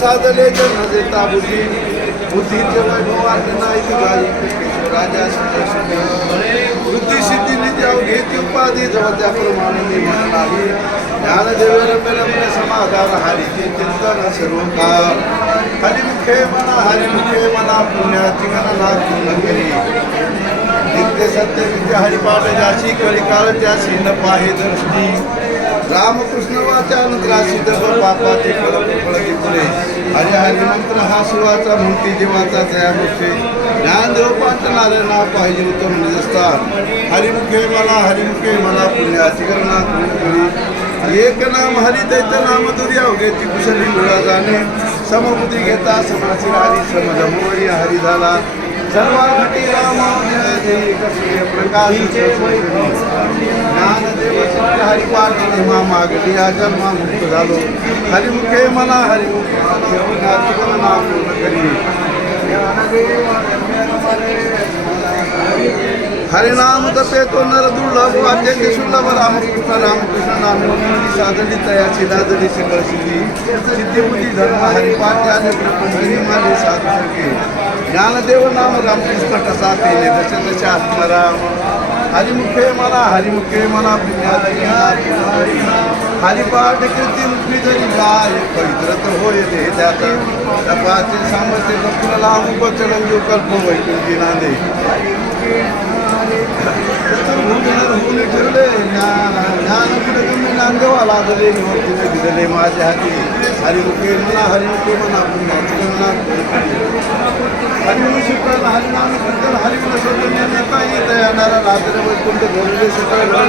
साधले जन देता बुद्धी बुद्धीचे वैभवात नाही गाई राजा बुद्धी सिद्धी नित्या घेती उपाधी जवळ त्याप्रमाणे मी नाही ज्ञानदेवेर पेलमने समाधान हरीचे चिंतन सर्व काळ हरिमुखे मना पुण्याची गणना पूर्ण केली नित्य सत्य विद्या हरिपाठ ज्याची कळी त्याशी न पाहे दृष्टी रामकृष्ण वाचानंतराशी दब पापाचे फळकी पुरे हरे हरी मंत्र हा शिवाचा मूर्ती जीवाचा दयामुखे ज्ञानदेव पाठणारे नाव पाहिजे उत्तम निजस्थान हरिमुखे मला पुण्याची गणना करी एक नाम हरी दैत्य नाम दुर्या अवघेची कुशली मुळा जाणे समबुद्धी घेता समाची हरी समजमोरी हरी झाला सर्वाघटी राम प्रकाश ज्ञानदेव सत्य हरिपाठ महिमा मागली हा जन्मा मुक्त झालो हरिमुखे मला नाम पूर्ण करी हरिनाम जपे तो नर दुर्लभ अत्यंत सुलभ रामकृष्ण नाम साधली तयाची लाजली सकळ सिद्धी बुद्धी धर्म हरिपाठ माले साधू सके ज्ञानदेव नाम रामकृष्ण कसा पेले दशदश आत्मराम हरिमुखे मला हरिपाठ कीर्ती मुखी जरी गाय पवित्रत होय ते त्यात तपाचे सामर्थ्य कपुरला उपचरण कल्प वैकुंठी नांदे ठेवले ज्ञानदेवाला दिले माझ्या हाती हरिमुखे मना हरिमुख हरिनाम कीर्तन हरिमुख सोडून काही येणारा रात्र वैकुंठ धरले सकाळ दाट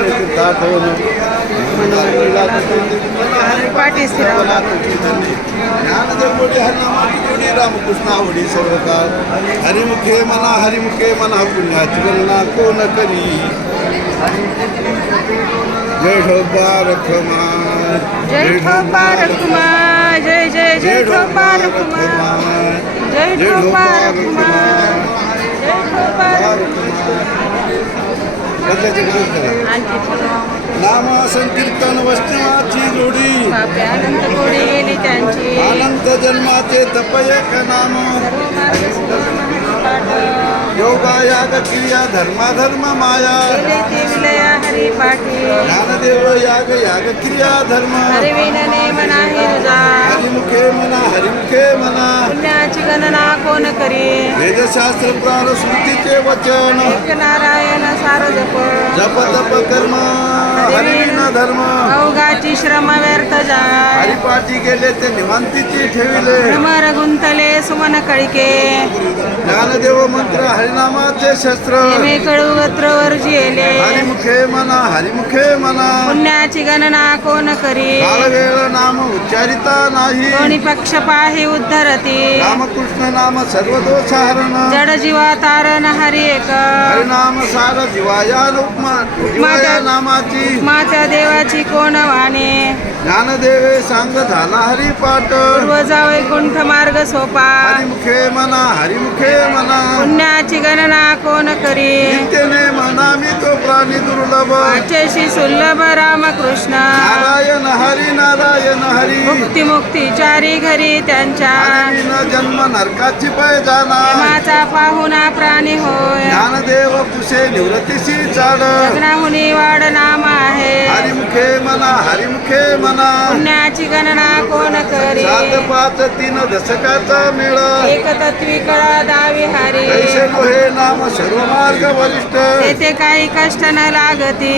ज्ञानदेव मोठे हरिनामाची जोडी रामकृष्ण आवडी सर्व काळ हरिमुखे मना पुण्याची गणना कोण करी जय ठोपार खमा जय ठोपार कुमा जय जय जय ठोपार कुमा जय ठोपार कुमा जय ठोपार नाम संकीर्तन वैष्णवाची जोडी अनंत कोडी गेली त्यांची अनंत जन्माचे तप एक नाम योगा याग क्रिया धर्म माया विलया हरी पाठी ज्ञानदेव याग क्रिया धर्म हरिविनने मना हिरुजा हरिमुखे मना पुण्याची गणना कोण करी वेदशास्त्र प्राण श्रुतीचे वचन एक नारायण सार जप जप तप कर्म हरिविन धर्म अवघाची श्रम व्यर्थ जा हरिपाठी गेले ते निवांतीची ठेविले भ्रमर गुंतले सुमन कळिके ज्ञानदेव मंत्र हरिनामाचे शस्त्र मे कळू गोत्रवर जिले हरिमुखे मना पुण्याची गणना कोण करी काळ वेळ नाम उच्चारिता नाही कोणी पक्ष पाही उद्धरती रामकृष्ण नाम सर्व दोषाहरण जड जीवा तारण हरी एक हरिनाम सार जीवाया नामाची मात्या देवाची कोण वाणे ज्ञानदेवे सांग झाला हरिपाठ पूर्वजा वैकुंठ मार्ग सोपा हरिमुखे मना पुण्याची गणना कोण करी नित्यने म्हणा मी तो प्राणी दुर्लभ वाचेशी सुलभ रामकृष्ण नारायण हरी मुक्ती चारी घरी त्यांच्या हरिविन जन्म नरकाची पाय जाना माझा पाहुणा प्राणी होय ज्ञानदेव कुशे निवृत्तीशी चाड लग्नाहुनी वाढ नाम आहे हरिमुखे मना पुण्याची गणना कोण करी 7 5 3 दशकाचा मेळ एक तत्वी कळा दावी हरी कैसे लोहे नाम सर्व मार्ग वरिष्ठ तेथे काही कष्ट न लागती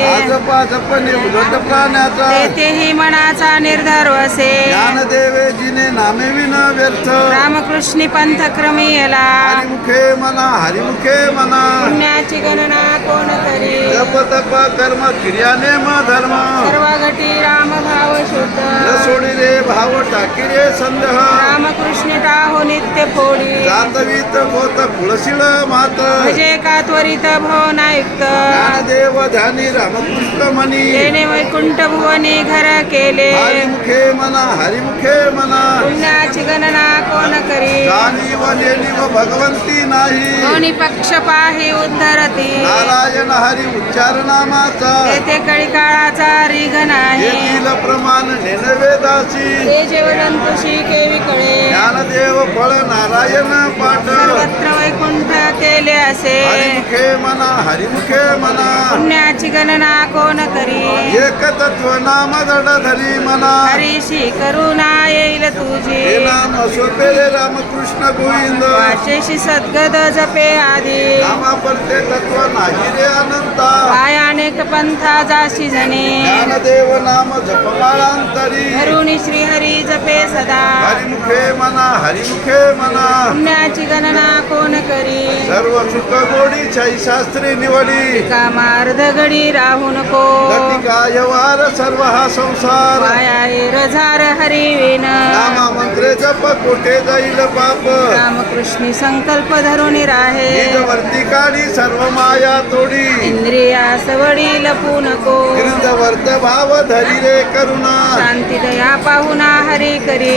जपणे उलट प्राण्याचा तेथेही मनाचा निर्धार वसे ज्ञानदेवे जिने नामे विन व्यर्थ रामकृष्णी पंथक्रमी येला हरिमुखे मना पुण्याची गणना कोण करी जप तप कर्म क्रियाने धर्म सर्व घटी राम भाव शुद्ध सोडी रे भाव टाकी रे संदेह रामकृष्ण टाहो नित्य फोडी जातवीत होत कुळशीळ मात भजे का त्वरित भवनायुक्त ज्ञानदेव ध्यानी रामकृष्ण मनी तेने वैकुंठ भुवनी घर केले हरिमुखे मना पुण्याची गणना कोण करी जाणीव नेणीव भगवंती नाही दोन्ही पक्ष पाही उद्धरती नारायण हरी उच्चार नामाचा येथे कळी काळाचा रिघ नाही येथील प्रमाण नेनवेदासी ते जेवलन तुशी केवी कळे ज्ञानदेव फळ नारायण पाठ सर्वत्र वैकुंठ केले असे हरिमुखे म्हणा हरिमुखे म्हणा पुण्याची गणना कोण करी एक तत्व नाम धरी म्हणा हरीशी करुणा येईल हे तुझी नाम सोपे रे रामकृष्ण गोविंद वाचेशी सद्गद जपे आधी नामा परते तत्व नाही रे अनंता काय अनेक पंथा जाशी जणे ज्ञानदेव नाम जपमाळांतरी धरुणी श्री हरी जपे सदा हरिमुखे म्हणा हरिमुखे म्हणा पुण्याची गणना कोण करी सर्व सुख गोडी छाई शास्त्री निवडी कामार्ध घडी राहू नको लटिका यवार सर्व हा संसार माया रझार हरी विन नामा मंत्रे जप कोठे जाईल पाप रामकृष्णी संकल्प धरून राहे निज वर्ती काढी सर्व माया तोडी इंद्रिया सवडी लपू नको गिरिंद वर्त भाव धरी रे करुणा शांती दया पाहुणा हरी करी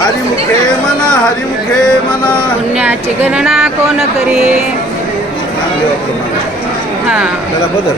हरिमुखे म्हणा हरिमुखे म्हणा पुण्याची गणना कोण करी नामदेवाप्रमाणे हा त्याला बदल